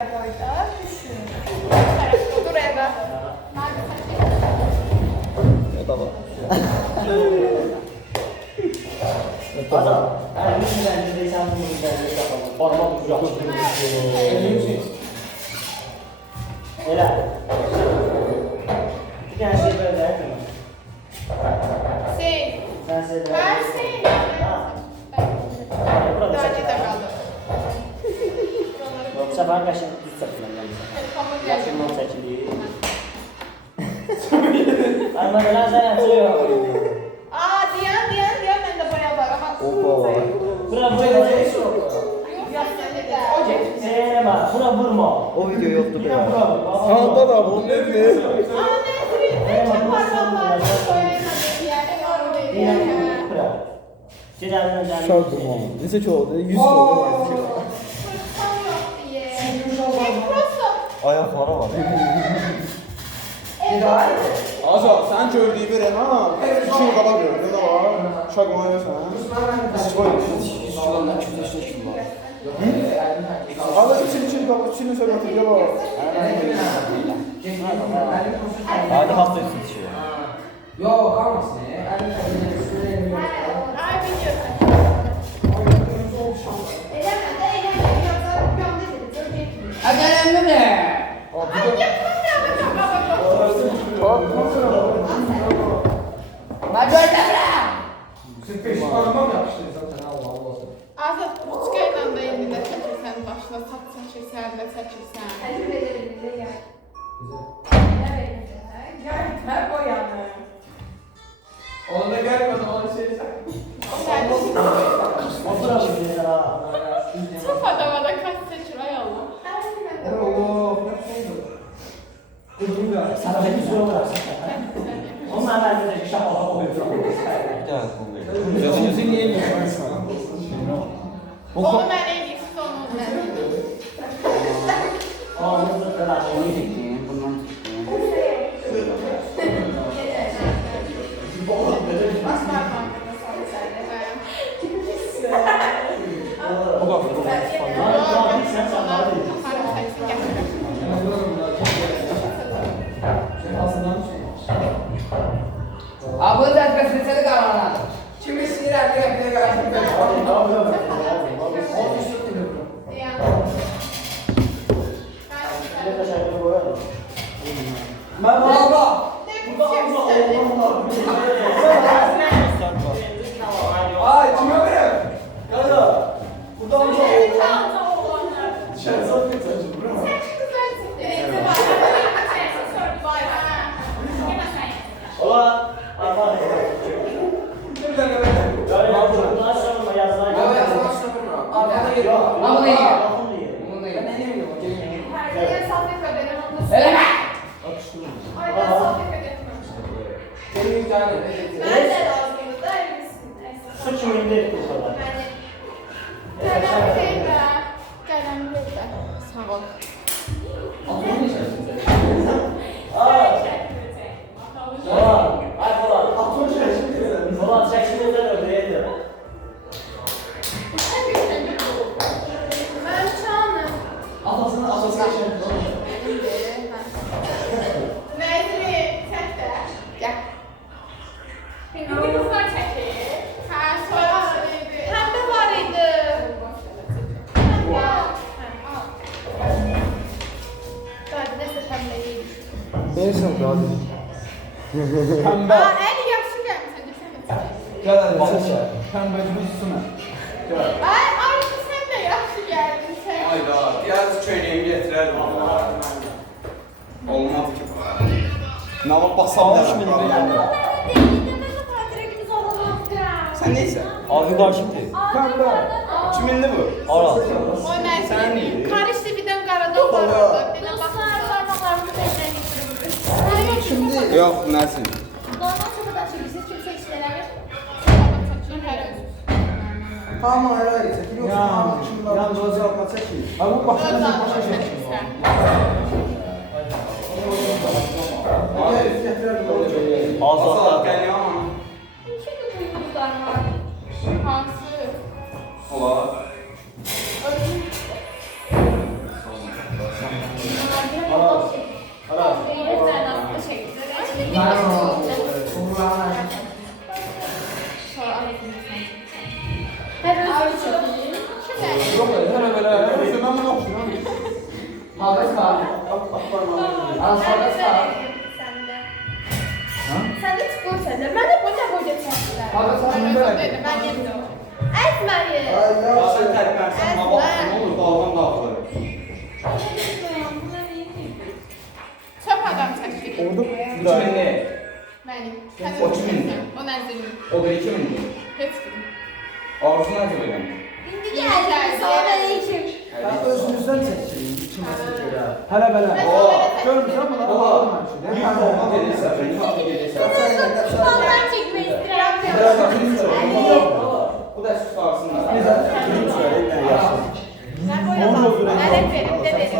boyda düşün. Dur Eva. Tamam. Adam, her bir bence de sen bunu üzerinde yapalım. Parmak ucak. Helal. Bir tane şey böyle der mi? Şey. Sen şey der. Ben şey. Burada Daha bir cidden kaldı. Yoksa ben kaşın düz sapıyorum yani. Telefonum geldi. Yaşımdan çekiliyor. Ama ben sen yapıyor. Aa diyen ben de bayağı var ama. Opa. Buna vurma. Seyirme. Buna vurma. O video yoktu be. Yine buna vurma. Sağda da bu ne? Aa ne çok pardon var. Söylemedim yani. Yine bırak. Cezaevine geldi. Şarkı mı? Neyse ki oldu. 100 oldu. Ayaklara var. Azo, sen gördüğü bir ha. İçin qala gör. Ne də var? Uşaq oynayırsan. Azo için qala, için söhbəti var. Hadi hasta etsin şey. Yok kalmasın ya. Ay biliyorsun. Hadi önemli de. Macör devre. 45 parma mı yapıştın sen Allah Allah. Azat Ruçkayla da elinde çəkirsən, başına sap çəkirsən və çəkirsən. Hep o yani. Onu da gelmedi, onu şeysən. Otura bir mesela. Sırf adama da kaç seçir ay Allah. Allah, ne oldu? Kızım da. Sana da güzel olur aslında. Onlar bende de şapala koyuyor. Gözünüzü niye mi? Onu mən eləyib sonu mən. Ağzınızı kırarsın. Çektim, bundan çektim. Abi bunu da etmesini kavrana. Kim istiyor bir yapıya karşı? Baba. Ay kime böyle? Ola. Aman. Bundan sonra yazılan. Arkada geliyor. Ama ne yiyor? Bunu da yiyor. Öyle mi? Senin bir tane. Suç ürünleri bu kadar. Sağ ol. Ulan çeksinler ödeydi. Ben Çağan'ım. Atasını Nezri, sen de. Gel. Ha, soyadıydı. Pembe var idi. Pembe. Hadi neyse pembeyi. Neyse hadi. Pembe. Aa, en yaxşı gəlmişsən, desene. Gel hadi seç. Pembeci üstüne. Gel. Ay, Arzu sen de yaxşı gəldin sen. Hayda. Biraz köylüyüm getirelim. Olmadı ki. Nama basam da. Sen neyse? Abi karşımdı. Pembe. Kiminli bu? Ara. O Nezri. Karış dibidən qaradan var orada. Dilə baxmışlar. Parmaklarımı peşine getirdim. Şimdi. Yok Nesin. Normal sokadan çekilsin kimse hiç denemez. Tamam hayır hayır. Yan dozu yapma çekil. Abi bu başka başka şey. Azat. Gel ya. Şimdi duygular var. Hansı? Ola. Ödüm. Yok hele böyle. Ben bunu okuyayım. Ağız var. Ağız var. Sen de spor sende. Ben de boca boca çektiler. Ağız var. Ben yedim. Esmer'i. Sen tərpənsən, hava ne olur, dalğan dağılır. Çok adam çəkdik. Oldu. 3000'li. Benim. O kimin? O nəzərim. O da 2000'li. Heç kim. Arzu nerede böyle? Şimdi geldi. Sonra eğitim. Ben özünüzden çekeyim. İçimizden göre. Hele böyle. Görmüşsün mü lan? Bir olma gelirse, ben hafta gelirse. Baldan çekmeyi istiyorum. Biraz da kim söylüyor? Bu da süt varsın. Nərək verim, de verim.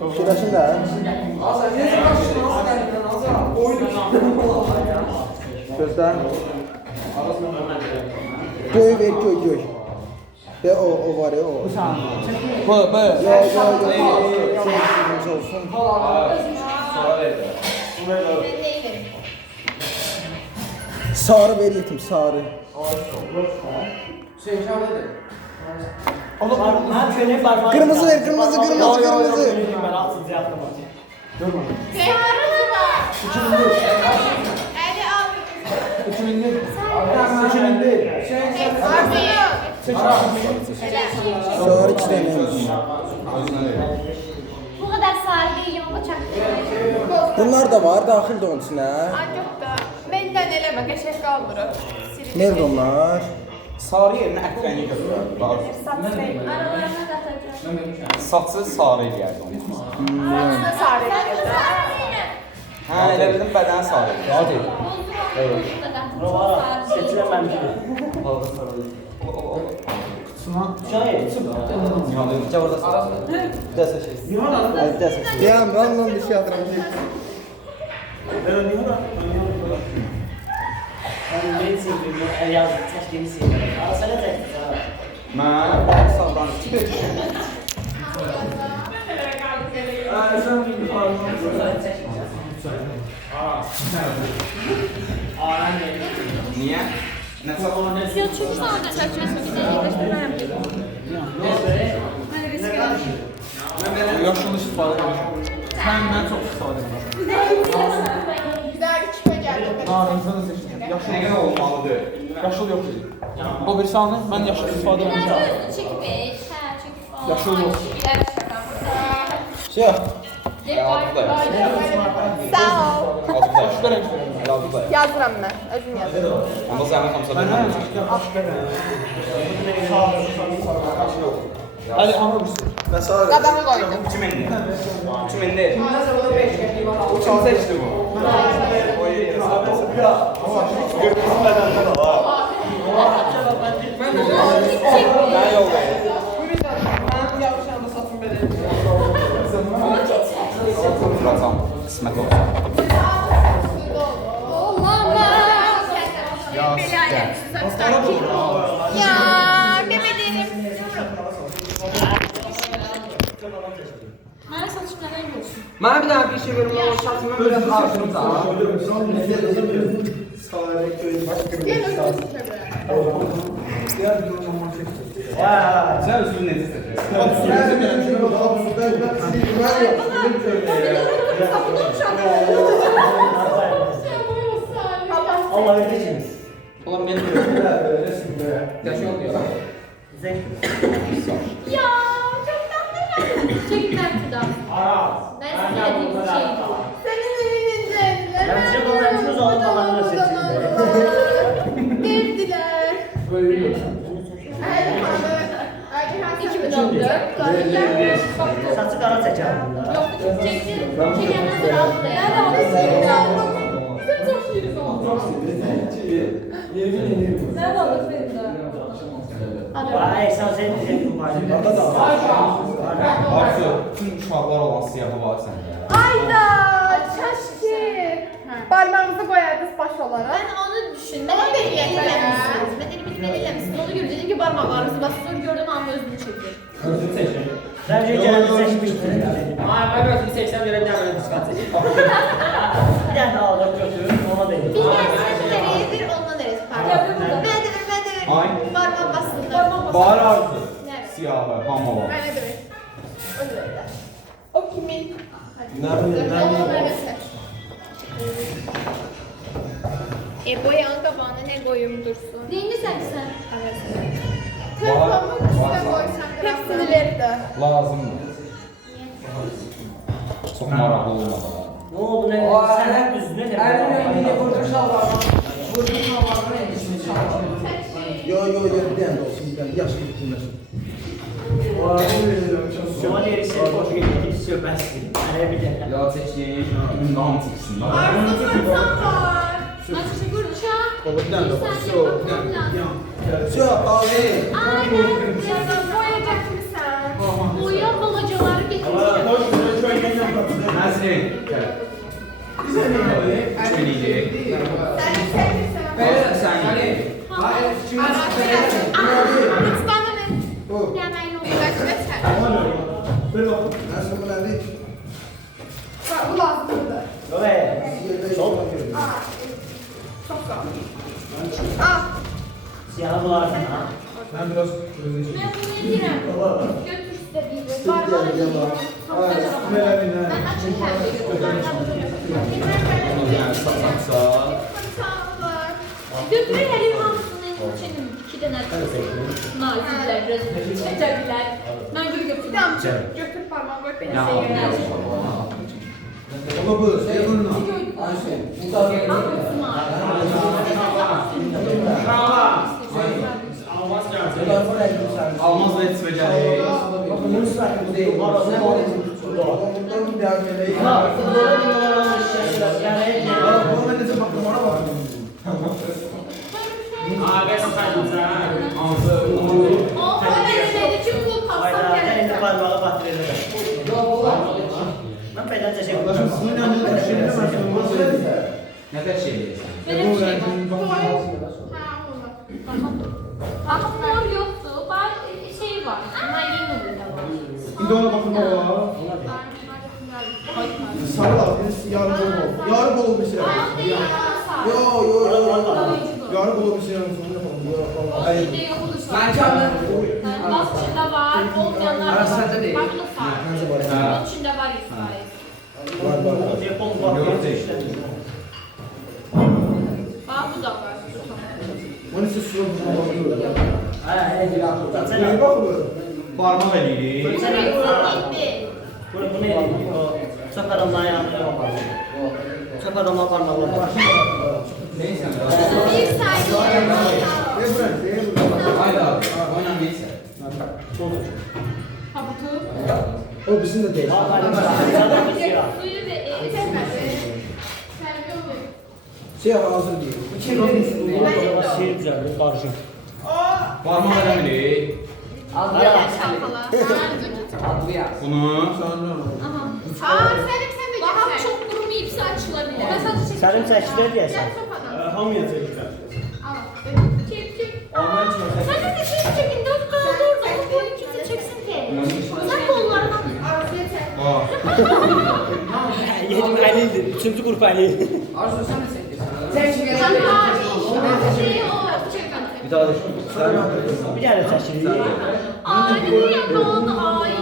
Fikirləşin də. Azar ne başına nasıl geldin Azar? Oyun. Gözdən. Göy ver, göy. De o var ya o. Bu. Olsun. Sonra verdi. Ben neyim? Sarı ver yetim, sarı. Şey nedir? Ben könek var. Kırmızı ver, kırmızı. Ben atsız yaptım. Seyrarı var. 50 Sarı 2 dənəymiş. Bu kadar sarı değilim ama çaktım. Bunlar da var, daxil də onun içinə. Ay yox da. Məndən eləmə, qəşəng qaldırıb. Nerede onlar? Sarı yerinə ətrəni götürür. Aralarına katacağım. Saçı sarı eləyərdi onu. Arasında sarı Sen de gəlir. sarı değilim. Hə, elə bildim bədəni sarı eləyər. Hadi. Bozdurum. Seçilen ben bir şey. Halda sarılıyor. Şahit. Gəl orada sarı. Dəsə şey. Deyəm, random bir şey atıram. Ben beni seviyorum. El yazdı. Çeşkini seviyorum. Aa sana çekti. Mən sağdan çıxır. Niyə? Nəsə Yok çünkü sana da çekeceğiz. Bir de iyileştirmem. Hadi risk alalım. Yaşını istifadə edirəm. Mən çox istifadə edirəm. Bir daha kime geldi? Narınızı da seçdim. Yaşıl nə olmalıdır? Yaşıl yox idi. O bir saniyə mən yaşıl istifadə Biraz edirəm. özünü çekip beş. Ha çünkü Yaşıl yok. Bir dakika şaka. Şey, Sağ ol. Başqa rəng verin. Yazıram mən. Özüm yazıram. Onda zəhmət olmasa verməm. Əli hamı bilsin. mən sarı. Qadağı qoydum. 2000'li. 2000'li. Nasıl olur 5 kere bana? Bu kim seçdi bu? Nə yol verir? Ben yapacağım da satın benim. Oturacam. Qismət olsun. Ya bebeğim. Bana saçımdan yiyorsun. Bana bir daha bir şey verin. O satımı biraz harcım da. Gel özür dilerim. Sən özünü necə seçirsən? Allah ödeyeceğiz. Ulan benim Yaşı yok ya. Ya çok tatlı ya. Çekil ben şuradan. Ben size dediğim bir şey. Senin elinin Ben size dolayısıyla uzanıp alanına seçildi. Sevdiler. Saçı kara çeker. Yok çektim. Çekemez de aldı. Ben de onu sevdim. Sen çok şirin oldun. Sen de onu sevdin. Vay sen sen diyecektin bari. Arzu, bütün uşaqlar olan siyahı var səndə. Ayda çaşkir. Parmağınızı koyardınız baş olarak. Ben onu düşündüm. Onu deneyeceğim. Ben elimi bilmeliyle misiniz? Onu gördüm. Dedim ki parmaklarınızı basıyor. Gördüm ama özünü çekiyor. Özünü seçin. Bence geldi seçmiştir. Ay, ben biraz 80 lira bir tane diskant seçeyim. Bir tane aldım götürün ona Bir değin. yersin nereye bir ondan neresi pardon. Ben de ver. Ay. Parmağım bastırdım. Bahar arzu. Evet. Siyahı, hamama. Ben ne demek? O da öyle. O kimin? Onları seç. Boyan kabağına ne koyayım dursun? Neyini seçsen? Kırpamın üstüne koysam biraz. Hepsini ver de. Lazım mı? Çok maraqlı olmadı. Ne oldu ne? Sen hep düzgün ne? Elimle bir de burada şalvarma. Burada şalvarma elbisini şalvarma. Yo bir tane de olsun, bir tane yaş bitirmesin. Şoma deri seni hoş geldin. Söylmezsin. Hani bir de. Ya seçeyim. Ünvan çıksın. Arzu fırsat var. Açışı kurça. Baba bir tane de olsun. Bir Şu, saniye bir tane. bakmam lazım. Şu, abi. Aynen. Boyayacak mısın? Boya balacaları getireceğim. Nazrin. Üç biniydi. Sen sevmişsin. Ben Sen hani hayır şimdi Lütfen ne? Bu. Yemeğin olur. Kaç ve sen? Nasıl bu nerede? Bak bu lazım burada. Böyle. Çok. Çok sağ ol. Al. Siyah bulardın ha. ben biraz Ben bunu yedirem. Götür size bir. Süt geldi ama. Ben açın her şeyi. Onu yani satsa. Götürün elin hamısını seçelim. 2 tane nazikler, biraz çekebilir. Ben böyle götürürüm. Tamam. Götür parmağımı koy beni Ya. Baba bu. Şey bunun. Ayşe. Bu da Almaz ve etmeyeceği. Bunun sahibi bu değil. Orası Ne ne var? oldu? Bunun bir daha geleği. Ha, futbola gidiyorlar yani. Baba ben de baktım ona bak. Aa, ben satayım sana. O benim için bu kapsam Hayda, elini gerekir. parmağı batırırlar. Ben peyden teşekkür Arkadaşım ederim. sınır yanında taşıyla ben Ne kadar şey diyorsun? Benim şey var. Mor yoktu. Var şey var. Nailin oluyor var. Bir de ona bakın baba. Sarı da yarın bol bol. Yarın bol bir şey. Yo. Yarın bol bir şey yapalım. Hayır. ben canlı. Basçıda var. Olmayanlar da var. Arasında değil. Bak bu da farklı. Bunun içinde var 100%. Var. Telefonu bakıyor. Bak bu da var. Onu siz şuraya bakın. Ha, evet. Sen bakın. Parmak eliyle. Sen bu ne? O çok adamlar ayağını yapar. Çok adamlar parmağı var. Neyse. Bir sayı var. Haydi abi. Oynan neyse. Kabutu. O bizim de değil. Suyu ve et. Şey hazır değil. Şey güzel, karışık. Parmak eliyle. Bunu. Baham çok kurumayıpsa açılabilir. Ben sadece çekeceğim. Senin seçtiler diye sen. Hamıya çekeceğim. Çek çek. Sen de çek çekin. Dört kaldı orada. O boyu kimse çeksin ki. Sen kollarına. Aa. Yedim aileydi. Üçüncü grup aileydi. Arzu sen de çekiyorsun. Sen şimdi Şey o. Çek Bir daha da Bir tane seçtiler. Aynı yapalım.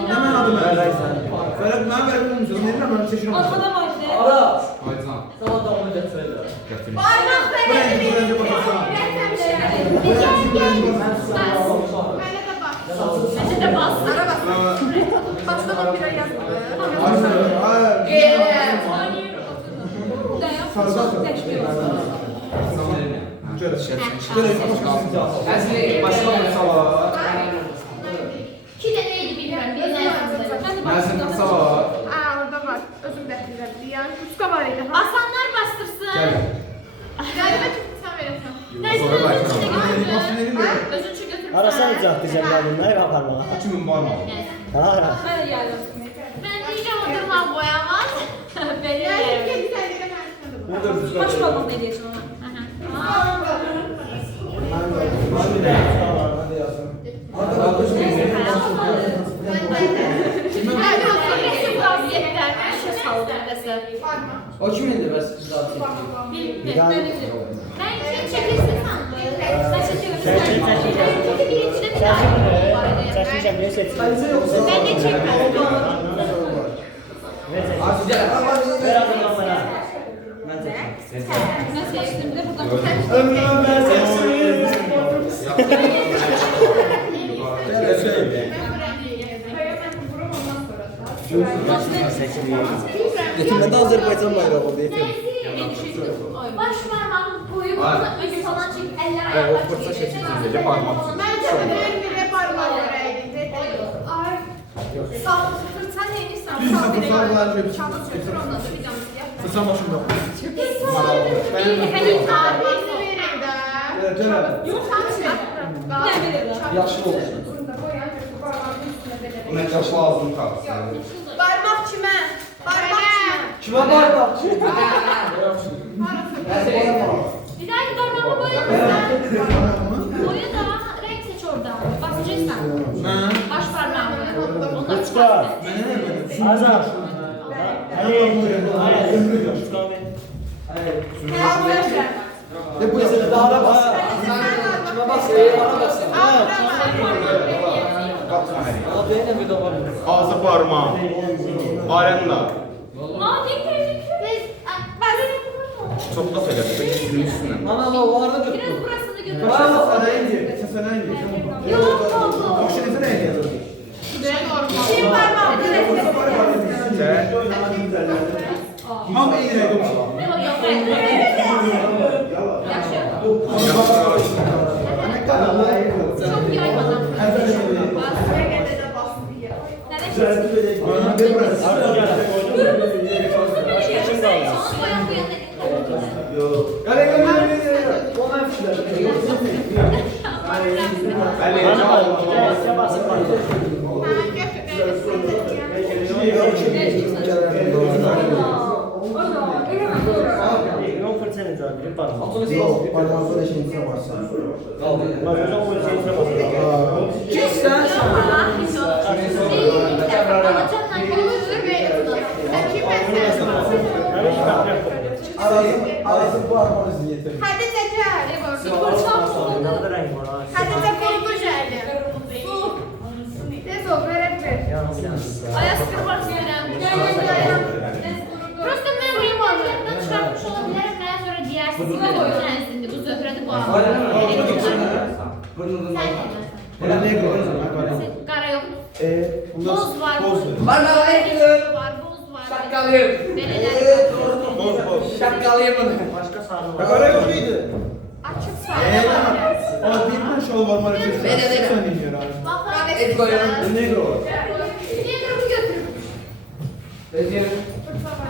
Hemen adım Aynı. ver. Ferhat ne haber bulmuş? Ne diyeyim ben seçiyorum. Arkada var işte. Haydi tamam. sana da onu söyle. Getir. Parmak Buraya verelim. buraya bakalım. Böyle de bak. Bence de bas. Ara bak. Patlama bira yazdı. Hayır. Burada yap. Seçmiyoruz. Şöyle. Ben size başka bir sabah. İki de neydi bilmiyorum. Bir neydi. Nazrin sabah. Aa orada var. Özür dilerim. Yani kuşka var idi. Asanlar bastırsın. Gel. Galiba çıktı sen verirsin. Neyse özün içine götür. Özün içine götür. Arasana düzelteceğim ya bunları kapar bana. Açımın parmağı. Ha. Ben geldim. Ben diyeceğim oturma boyamaz. Benim Yani yerim. kendi kendine karışmadı. Baş balkon ne diyorsun ona? Hadi yazın. Arkadaşlar. O kimindir bəs zaten? Ben kim çekilsin sandım. Ben Çəkmişəm, niyə seçsin? Ben de çekmedim. Güzel. Ver adamdan bana. Mən çəkmişəm. Nasıl seçtim de buradan Ömrüm mən seçsin. Yetimdə Azərbaycan bayrağı oldu yetim. Baş parmağını koyup önce falan çekip eller ayaklar çekip. Bence de önüne parmağı oraydı. Sağ ol. Sen neyini sağ ol. Bir sıfır sarılar şöyle. Çabuk götür ondan da bir damla yap. Sıçan başımda. Efendim abi. Evet, evet. Yaxşı oldu. Buna çok lazım kalsın. Parmak kime? Parmak Kimə var bax? Bir daha parmağımı boya. Boya da renk seç orada. Basacaksan. Baş parmağımı. Çıkar. Azar. Hayır. De bu Mesela daha da bas. Kimə bas? Bana bas. O deyinə bir də var. Ağzı parmağı. Arenda. Aa değil mi? Çok da söyledim. Peki üstüne. Ana o vardı Biraz tuttu. burasını götür. Bana sana indi. Sana indi. Yok oldu. Başını ne yazıyor? Çift parmağım. Ham iyi renk olmuş. Yok çok yaymadan. Bana bak. Gel, basın bak. Não foi de entrar, ele parou. Parmağınızda da şeyin içine varsa. Mas eu já vou dizer isso pra você. Kimsən sən? Arası bu armanızı yeter. Hadi tekrar. Não da renk var. Hadi tekrar bu jeli. Tez ol, verebilir. Prosta ben renklerden çıkartmış olabilirim. Daha sonra diğer sesime koyacaksın. Bu zöhredi bu arada. Bana ne gördün? Kara yok. Bunlar Boz var. boz. Parmağı ekliyor. Var, boz var. Şapkalıyım. Nereler? Boz boz. Şapkalıyım bunu. Başka sarı var. Bak öyle yok muydu? Açık Ama bir tane şal var bana bir Beni. Sen iniyor abi. Et koyuyorum. Negro. Negro'mu götürün. Beziyorum.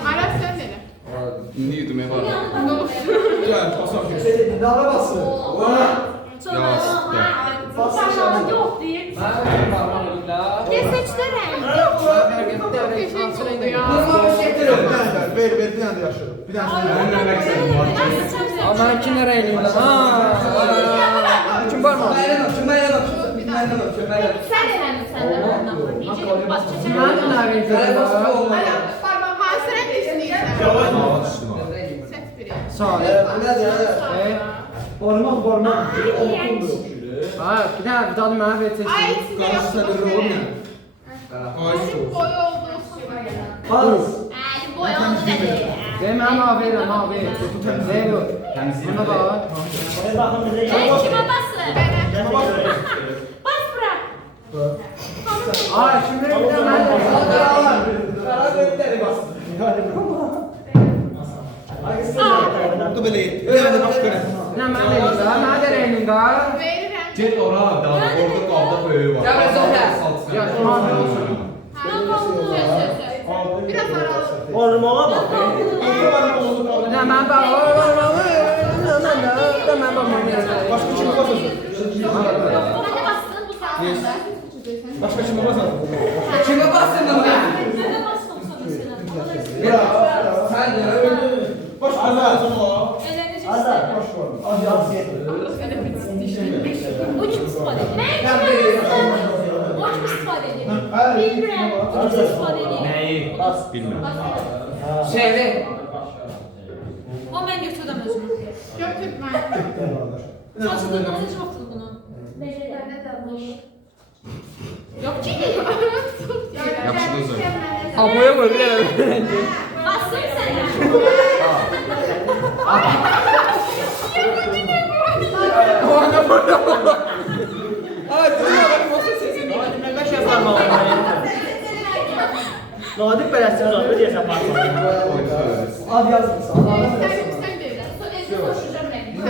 Aras sen beni. Neydi mi var? Gel basam. Dara basın. Parmağım yok diye. Ne seçti renk? Teşekkür ederim. Kızma bir şey Bir ettiriyorum. tane ver bir tane de yaşıyorum. Bir tane Ama kimə rəngində? Kim var mı? Çömeyle bak. Sen efendim senden ondan var. Diyecek başka çekim. Kimin rəngində? Parmak hasret düşünüyorsun. Set biri. Sağ ol. Orman. Ha, bir dənə bir dadı mənə ver Ay seçsin. içinde yok. karşı sebebi olur mu? Ay şu. Boy olduğu Bas. Yani boy oldu dedi. Ver mənə verirəm, ver. Ver o. Buna bax. Hadi bakın bize. Ben kime basın? Bas bırak. Ay, şimdi bir də mən Kara gökleri bas. Bu da böyle iyi. Bir tane de başka renk. Nə mən də rəngində. veririm. Gel oraya da orada kaldı böyle var. Ya ben sonra. Ya, mavi olsun. Biraz ara. Ormana bak. Nə mən bax. Başka kime basasın? Hadi bastın bu saatte. Başka kime basasın? Kime bastın bunu? Hadi bastın sonra sen. Sen de. Başka basasın o. Azar. Uç mu istifade edin? Ben kime bastım? Uç mu istifade edin? bilmirəm. İstifadə edeyim. Nəyi? Bas. Bilmirəm. Şeyde. O mən götürdüm özümü. Götürme. Saçıdan nasıl çıxartdın bunu? Yok ki. Yaxşı qızım. Amoya mı bile? Bastın sən. Nə qəş yaparmaq olmalı. Nadir bələdçi uzaqda deyəsən parçalı. Ad yazmışsın. Sen verirsin.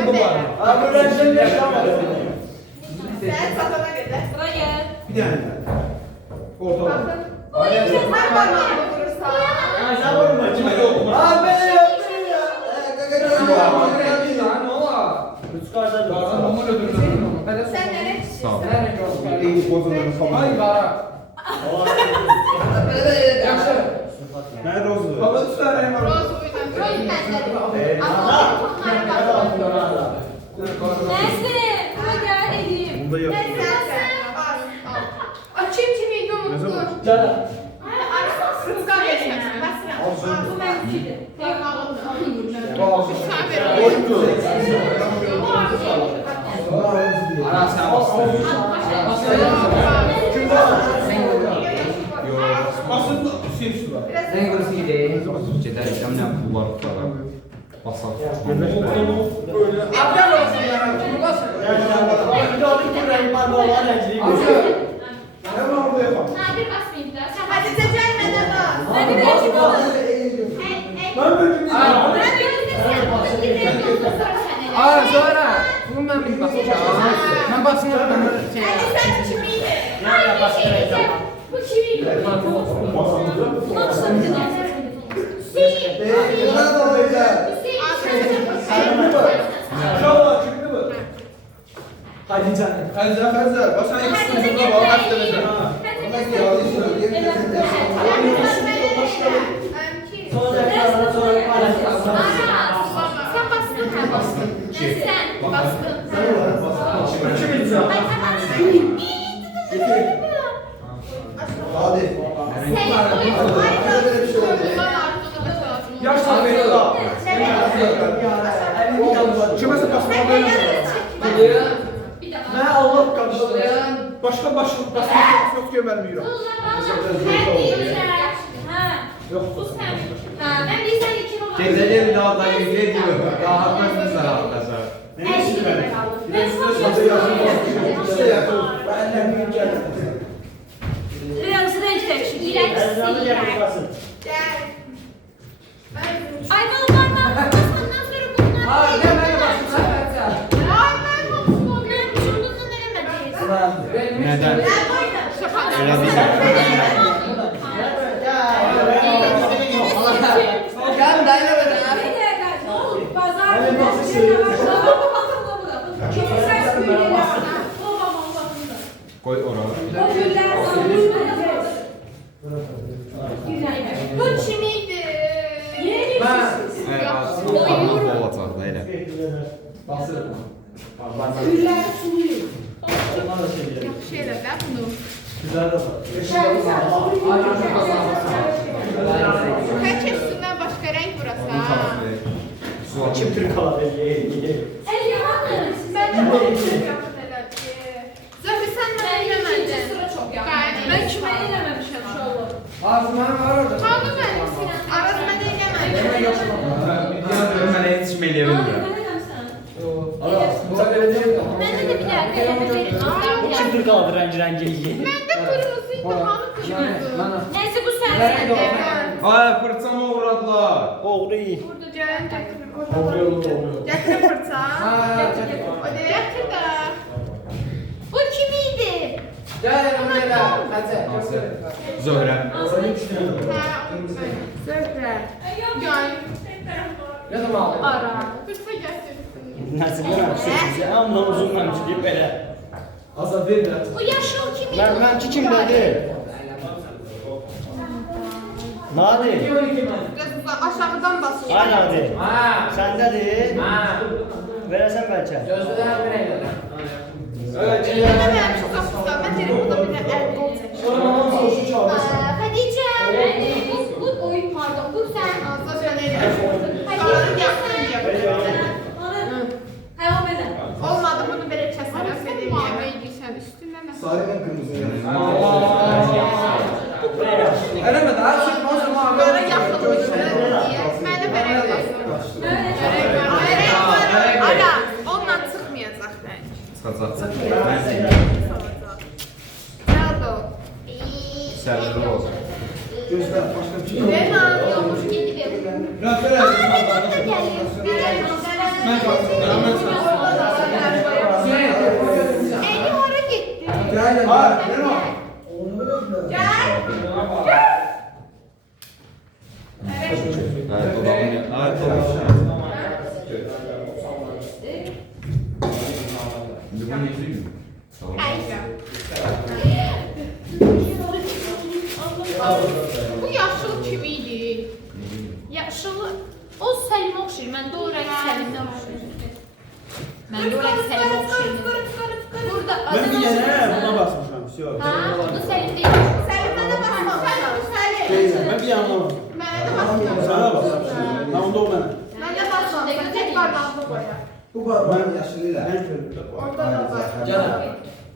Bu var. Abi ben şimdi yaşamadım. Sen satana kadar. Bura gəl. Bir tane. Ortalama. Bu ikisi Sen parmağını vurursan. Ay sən vurma. Kime yok mu? Abi ben yaptım ya. Ne ola? Üç qardadır. Bazen onu götürürüm. Sen nereye Sağ ol. İyi pozlarını falan. Ay bara. Yaxşı. Ben Rozu. Baba lütfen Reyma. Roz uydan. Roz bende. Ama onlara bak. Nəsin? Bura gəl edeyim. Bunda yok. Açayım çimeyi unuttum. Cana. Fırtkan geçmesin. Bu mənimkidir. Oydu. Ara sen bastın. Aslında şey şu var. Sen görürsün gidelim. Gedər, əmnə pullar tutarlar. Basar. Abdal olsun ya. Nasıl? Bir de o bir rəng parmağına rəngli. Hemen orada yapalım. Nadir basmayayım da. Sən Hadi seçilmeden bak. Mən bir rəngim olur. Ben böyle bir Mən bir Aa sonra. Bunu ben bir basacağım. Ben basmıyorum ben şey. Hadi sen çimeyi. Aynı şeyi bu kimin? Nasıl bir Bana da olacak. İnşallah çıktı mı? Hadi canım. Fenzer fenzer. Başına ikisini burada bak. Hadi demeyeceğim. Sonra ekrana sonra paylaşacağız. Sen bastın. Sen bastın. Sen bastın. Üçü bileceğim. Hadi. Yaş tabii da. Kümesi basma böyle. Bir daha. Ben Allah kapıştı. Başka başlık basmak yok gömermiyorum. Yok. Bu sen. Ha, ben bir sen iki olan. Gecələr daha da gecə gibi. Daha haqqında arkadaşlar. Ben şimdi ben aldım. Ben İşte yapalım. Benden büyük geldi. Reyansı renk değişik. Ezranı yapışmasın. Ay bana ondan sonra bunlar. Aa ne ben basacağım. Nədən? Elə deyil. Gel dayla bana. Qoy ora. Bu çimiydi. Ben. Parmaq olacaq da elə. Basıyorum. Şeyler de bunu. Güzel de var. Kaç üstünden başka renk burası ha. Kim Türk kahveli? Zöhre sen bana yemedin. Ben kime eləməmişəm şovu. Azmanım var orada. Kaldı benim Sinan. Arasına da yemedin. Mənə yetişmək eləyirəm. Bu da vereceğim de. Məndə də bir dəqiqə Kim Türk kahveli rengi yiyeyim? Ben de kırmızıydı. Halı kırmızı. Bana. Neyse bu sen. Ay, fırçamı uğradılar. Oğru iyi. Burada gelen getirin. Oluyor. Getirin fırça. Ha, Getir. Hadi getir de. Bu kimiydi? gel yanıma. Hadi. Zöhrə. Ha, Zöhre. Gel. Yanıma al. Ara. Fırça getirsin. Nasıl bir sözü? Amma uzunlamış deyip belə. Azad ver de. Bu yaşıl kimiydi? Mənki kimdədir? Nadir. Biraz aşağıdan basın. Ay Nadir. Ha. Səndədir. Ha. Verəsən bəlkə. Gözlüden bir eyle. Yine vermiş kapıda. Ben derim burada bir de el kol çek. Hadice. Bu oyun pardon. Bu sen. Azda şöyle Hadice. Olmadı bunu böyle keserek vereyim yemeği sen üstüne ne? Sarının kırmızı yani. Eləmə də, hər şey məncə mavi. Böyle yapılmış. Mənə verək. Ara, onunla çıxmayacaq bence. Çıxacaq. Nerede o? Sərləri olsun. Gözlər, başqa bir şey. Renan. Yolmuş gidi bir. Rəfər Aa, əzizim. Renan da geldi. Mən qalsın, mən Eli hara gitti? Gel Ha, gel. Rəna. Ayət olalım. Ayət olalım. İndi bunu getireyim mi? Bu yaşıl kimiydi? Yaşılı. O Səlimə oxşayır. Məndə o rəng Səlimə oxşayır. Məndə o rəng Səlimə oxşayır. Burada Mən bir adını yerə buna basmışam. Всё. Ha, o da Səlim deyil. Səlimə də basmamışam. Mən bir yanına basmışam. Mənə də basmamışam. Sənə basmışam. Mən onda o mənə. Mənə basmamışam. Tek barmağımı qoyar. Bu barmağın yaşlı ile. Orada da var.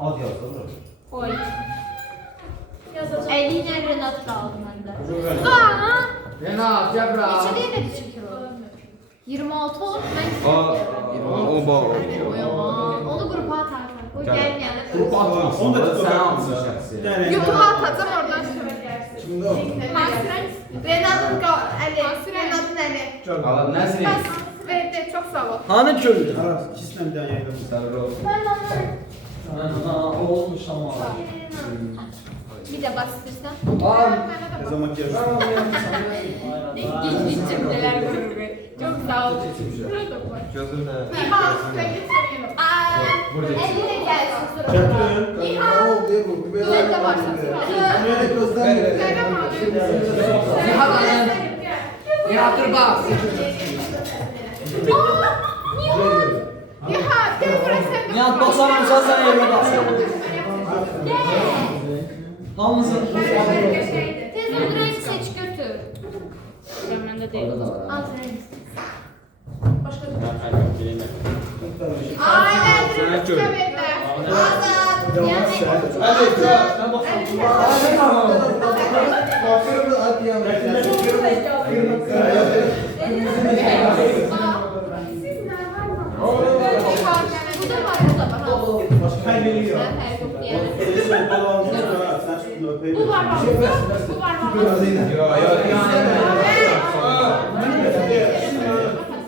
Ad yazılır. Qoy. Əli ilə Renat qaldı məndə. Aa, Renat, gel bura. Neçə dəqiqədə çəkir o? 26 olub, mən O bağ. onu qrupa atarlar. Qoy Gəl. gəl yəni. Qrupa atmasın. Onu da Sən tutalım. alsın şəxsi. Yəni. YouTube'a atacağım oradan söyləyərsin. Kimde o? Renat'ın əli. Renat'ın əli. Nəzrin. Bas, verdi. Çok sağ ol. Hanı köylü? Aras, ikisindən bir dənə yaydım. Sərləri olsun. Olmuş ama. Bir də bas istəyirsən. Mənə də Ne bas. zaman görüşürüz? Gitmiş cümleler görür. Çok sağ ol. Burada koy. Gözünlə. Nihan, sen getireyim. Əli ilə gəlsin sonra. Gətirin. Ne oldu ya bu? Böyle Ben de başlasın. Böyle gözden mi? Selam abi. Nihat Hanım. Nihat dur bak. Nihan, gel buraya sen de. Nihat basamam sen yerine bas. Hamınızın. Tez ol renk seç götür. Məndə deyil. Az renk. Ailədir, üstə verdi. Azad. Hadi gel. Bakıyorum hadi ya. Bu da var, bu da var. Hayır, geliyor. Mən hər yox deyərəm. Sen balanı da sen şunu öpeyim. Bu var, bu var.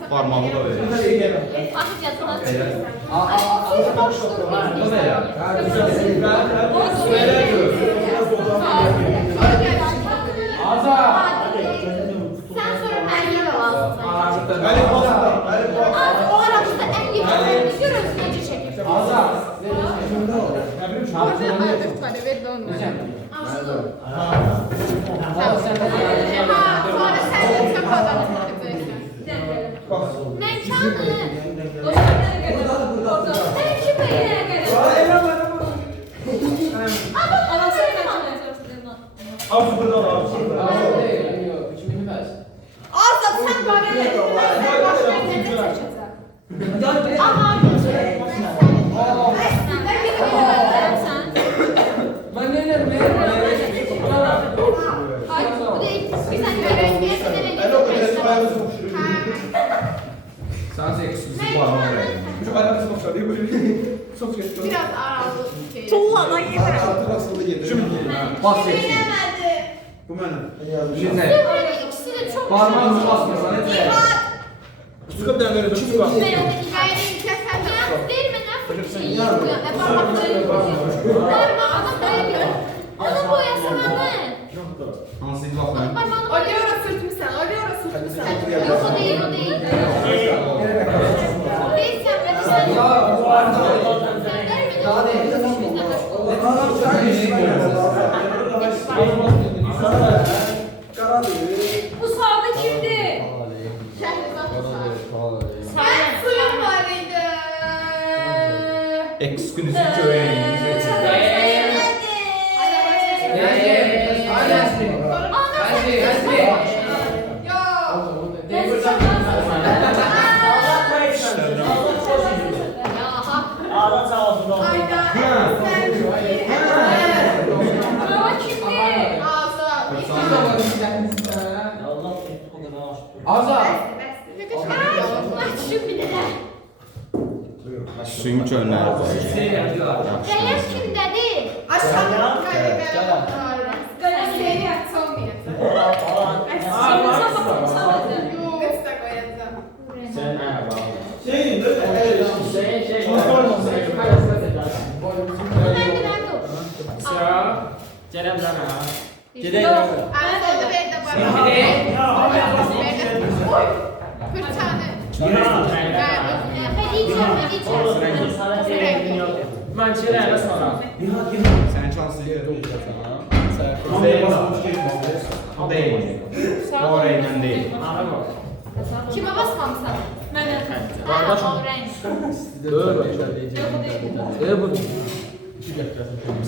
Parmağımı da verin. Artıq yazılan Siz boşluq Bu ne ya? Sen sonra əlli də lazım. Hadi bas. Hadi bas. Az o arada ən yaxın görürüz necə çəkir. Kimde o? Orada adet var, verdi onu. Sonra sen de çöp adamı çekeceksin. Mən kanı. Burada. Sən kimi Abi burada abi. Azad sen bana ne? Sen başka ne seçeceksin? Ama Ben ne derim? Hayır, bu değil. Bir saniye rengi, bir Hadi o rengi. kadar ayağımızı okşuyor. Sən ekskluziv parmağı verin. Şu ayağımızı bakışlar değil mi? Çok şey. biraz aralı şey. Altı basıldı yedi. Bas etsin. Bilemedi. Bu mənim. Şimdi İkisi de çok parmağınızı basmasan etməyək. Tutuqa bir dənə verin. Tutuqa. Gayrı sen de. Verme ne fırçayı. Parmağına koyabilir. Onun boyasına ne? Hansı baxın? Parmağına Oraya sürtmüşsen, oraya sürtmüşsen. Yok o değil, o değil. O değil sen ver sen. Bu sağda kimdi? Ben suyum var idi. Ekskluziv köynəyinizi seçin. Azar. Açın bir də. Suyun çölləri var. Rəyəs kimdədir? Aşağıda. Sen şanslı yerdə olacaqsan. Deyil. Orayla deyil. Kimə basmamısan? Mənə.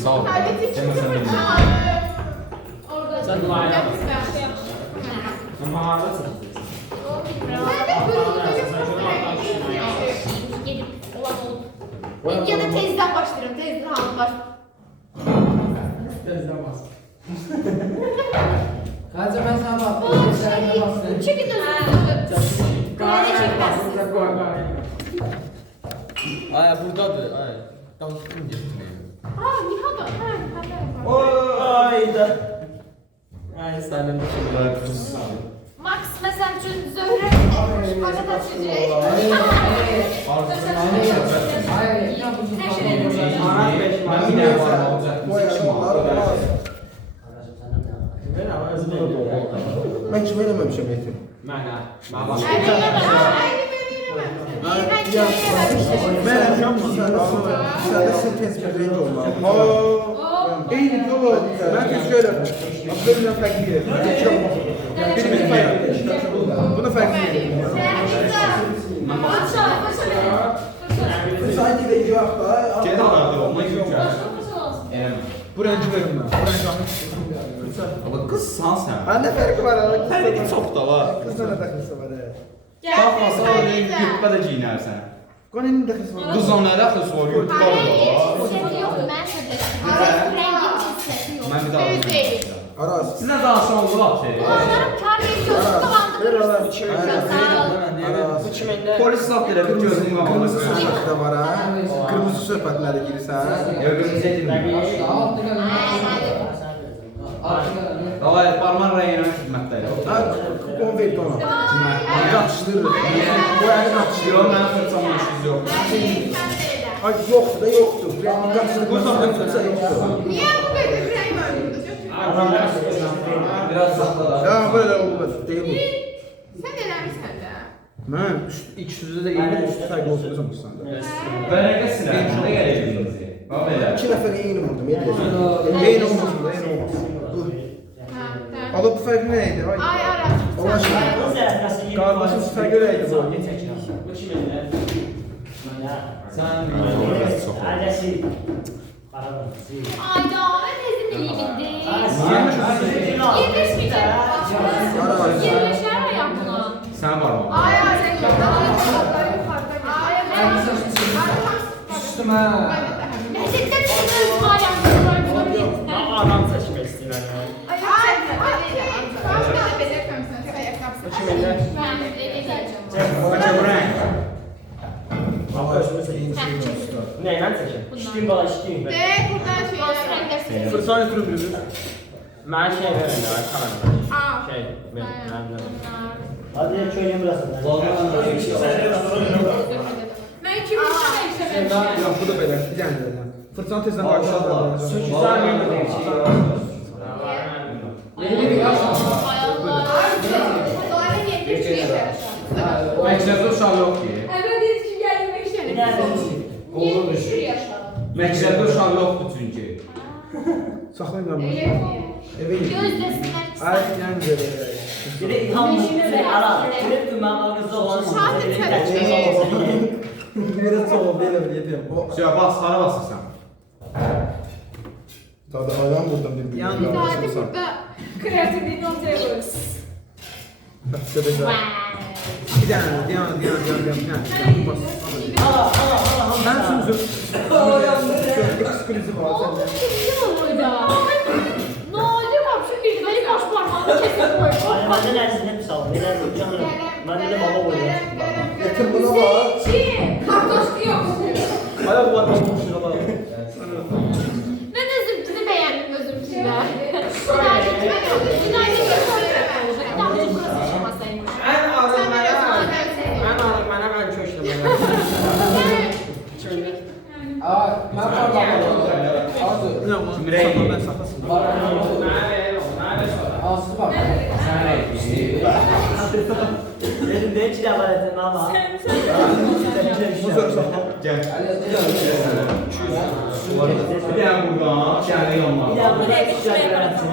Sağ ol. Deməsən bilmirəm. Ya da tezden başlarım. Tezden hanım baş. Hacı ben sana bak. Çekin özünüzü. Kare çekmezsiniz. Ay buradadır. Ay. Tam tutun getiriyor. Aa, Nihat'a. Ayda. Ay sənin düşünürlər. Max məsəl üçün Zöhrə para taşıyacaq. Hayır, ne yapıyorsun? Mən bir dənə var olacaq. Bu yaşamalar olmaz. Ben kime eləməmişəm Metin? Mənə. Sende sentence bir renk olmalı. İyi dolu. Ben de şöyle. Aslında farklı bir Bunu farklı sanki de cevap da. Gəl alardı olma yükə. Bu renci verim ben. Bu renci Ama qızsan sən. Bende farkı var. Fərqi çox da var. Kızla ne takısı var? Baxmasa da yurtda da giyinərsən. Koninin takısı var. Qızla nə dəxli var yurtda da var. Mən bir daha alacağım. Aras. Sizə danışan oldu bak şey. Onların kar ediyorsun, Ver dolandırırsın. Polis saat elə bir gözüm Kırmızı qalmadı. söhbət də var ha. Kırmızı söhbətlərə girirsən. Yox, qırmızı edilmir. Davay, parmağın rəyinə xidmətləri. Ha, kupon verdi ona. Qaçışdırır. Bu əli qaçışdırır. Yox, mənim fırçamın işiniz yox. Ay yoxdur da yoxdur. Rəngin qaçışdırır. Bu zaman fırça yoxdur. Niye bu kadar renk var burada? Biraz saxla. Ya böyle olur. Deyil bu. Sen eləmişsən də. Mən ikisizdə də eyni üstü fərqli olsun səndə. Bərəqə sinər, nə gələcəyiniz? Bax belə. İki nəfər eyni vurdum. Eyni olmasın da, eyni olmasın. Ala bu fərq nə idi? Ay Aras. Allah aşkına. Qardaşım fərqi nə idi bu? Sən Ayda, mən tezin eliyimdi. Yetişmeyeceğim. Yerleşer ayağımla. sən var mı? Ay ay sen Üstüme. Meslekten çıkıyoruz ayağımla. Adam seçmek istiyorlar ya. Ay ay ay. Kaç tane becermemişsin tek ayakkabısı. Ben eve geleceğim. Qaça bu rəng. Neyden seçin? İçtiğin bala içtiğin be. De buradan şeyler. Fırçanı tutulur. Ben şey verin ya, kalan. Aa. Şey, ben. Hadi köyün burası. Ben kimin için değişememişim? Yox, bu da belə. Bir dənə də. Fırçanı tezdən başlayır. 8 saniye mi demiş? Məktəbdə uşaq yox ki. Evet hiç gelmek istedim. Olur. Məktəbdə uşaq yoxdur çünki. Saxlayın da bunu. Öyle Evə gidiyor. Gözdesinler. Ay, yəni belə. Bir de ilhamlı şey ara. Direkt ben ağızda olan. Saat içerisinde. Biraz soğuk belə yedim. O Şey, bas, hara basırsan? tadı ayağım buradan bir bir. Hadi burada kreatifliğini ortaya koyuyoruz. Wow. Bir dənə, bir dənə. Bas. Sən sözüm. Ekskluziv var səndə. Ne oluyor? Şu bir de benim baş parmağımı kesin koy. Hadi nerede ne bir sağ ol. Neler yapacağım? Ben de baba koyuyorum. Getir buna bak. Kartoşka yok. Hala bu var olmuş ya bak. Ben özümkünü beğendim özümkünü. Günaydın göstereyim. Tamam burası çıkmasaymış. En ağır bana ben köşküm. Aa, ben Ağzı bak. Dedim de hiç de var ettin ama. Gel. Ali Bir daha buradan. Şahane olmaz. Bir daha buraya bir şey öğrensin.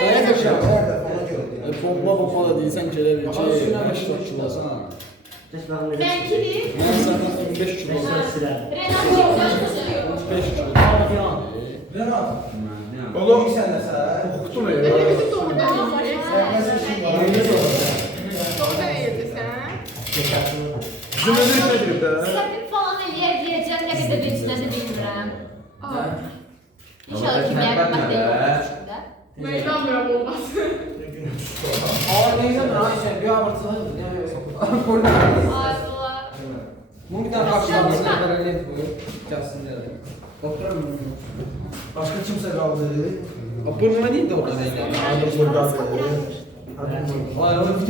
Sana da şey yap. Ona göre. Bomba da değilsen gelebilir. 5 kilosan. Ben kilim. Ben zaten 15 kilo. Renat 5 kilo. Renat. Oğlum sen de sen. Okutun ya. Bizim ödül nedir be? Sabit falan eləyəcəm, nə qədər içinədir bilmirəm. İnşallah kimlər baxmayacaq. Aa neyse ben Ayşe bir abartılı. Burada. Ay bunlar. Bu bir tane akşam bir tane net bu. Gelsin dedi. Doktor mu? Başka kimse kaldı. Burnuma değil de orada değil. Hadi burada. Hadi burada. Vay oğlum.